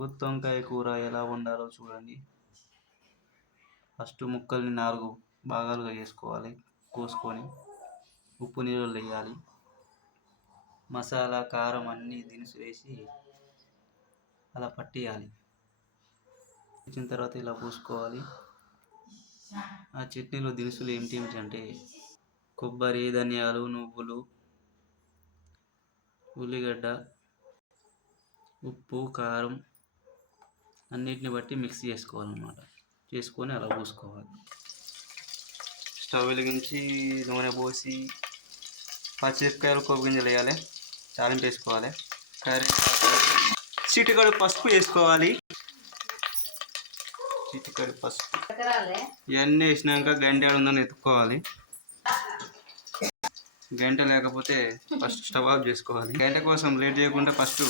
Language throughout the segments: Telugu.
గుత్తి వంకాయ కూర ఎలా వండాలో చూడండి. ఫస్ట్ ముక్కల్ని 4 భాగాలుగా చేసుకోవాలి. కోసుకొని ఉప్పు నీళ్ళు వేయాలి. మసాలా కారం అన్నీ దినుసులు వేసి అలా పట్టేయాలి. వచ్చిన తర్వాత ఇలా పూసుకోవాలి. ఆ చట్నీలో దినుసులు ఏమిటంటే కొబ్బరి, ధనియాలు, నువ్వులు, ఉల్లిగడ్డ, ఉప్పు, కారం అన్నిటిని బట్టి మిక్స్ చేసుకోవాలన్నమాట. చేసుకొని అలా పూసుకోవాలి. స్టవ్ వెలిగించి నూనె పోసి పచ్చిమిరపకాయలు, కొబ్బరి గింజలు వేయాలి. తాలింపు వేసుకోవాలి. చిటికెడు పసుపు వేసుకోవాలి. చిటికెడు పసుపు ఇవన్నీ వేసినాక గంట ఉందని ఎత్తుక్కోవాలి. గంట లేకపోతే ఫస్ట్ స్టవ్ ఆఫ్ చేసుకోవాలి. గంట కోసం లేట్ చేయకుండా ఫస్ట్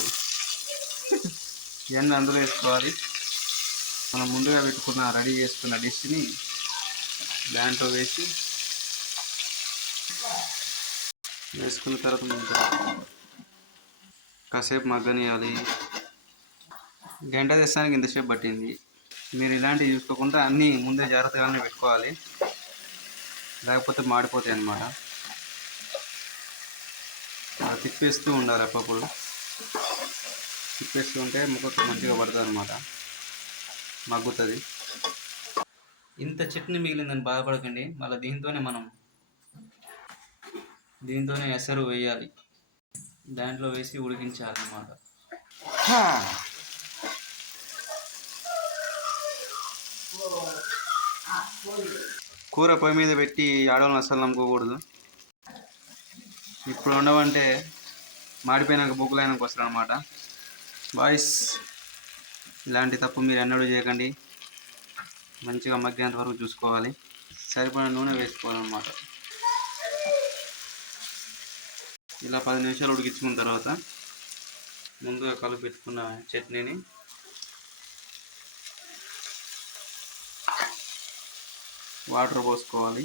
ఇవన్నీ అందులో వేసుకోవాలి. మనం ముందుగా పెట్టుకున్న రెడీ చేసుకున్న డిష్ని దాంట్లో వేసుకున్న తర్వాత కాసేపు మగ్గనియాలి. గంట తెస్తానికి ఇంతసేపు పట్టింది. మీరు ఇలాంటివి చూసుకోకుండా అన్నీ ముందే జాగ్రత్తగానే పెట్టుకోవాలి, లేకపోతే మాడిపోతాయి అన్నమాట. తిప్పేస్తూ ఉండాలి. అప్పుడప్పుడు తిప్పేస్తూ ఉంటే ముక్క మంచిగా పడుతుంది అన్నమాట, మగ్గుతుంది. ఇంత చట్నీ మిగిలిందని బాధపడకండి. మళ్ళీ దీంతోనే ఎసరు వేయాలి. దాంట్లో వేసి ఉడికించాలన్నమాట. కూర పొయ్యి మీద పెట్టి ఆడవాళ్ళని అస్సలు నమ్ముకోకూడదు. ఇప్పుడు ఉండవంటే మాడిపోయినాక బొక్కులైనాక వస్తారు అన్నమాట. బాయ్స్, ఇలాంటి తప్పు మీరు ఎన్నడూ చేయకండి. మంచిగా మగ్గేంత వరకు చూసుకోవాలి. సరిపడిన నూనె వేసుకోవాలన్నమాట. ఇలా 10 నిమిషాలు ఉడికించుకున్న తర్వాత ముందుగా కలిపి పెట్టుకున్న చట్నీని వాటర్ పోసుకోవాలి.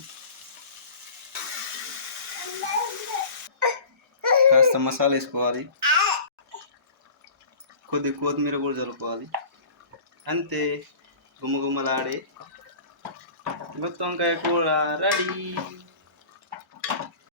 కాస్త మసాలా వేసుకోవాలి. కొద్ది కొత్తిమీర కూడా జరుపుకోవాలి. అంతే, గుమ్మగుమ్మలాడే గుత్తి వంకాయ కూర రెడీ.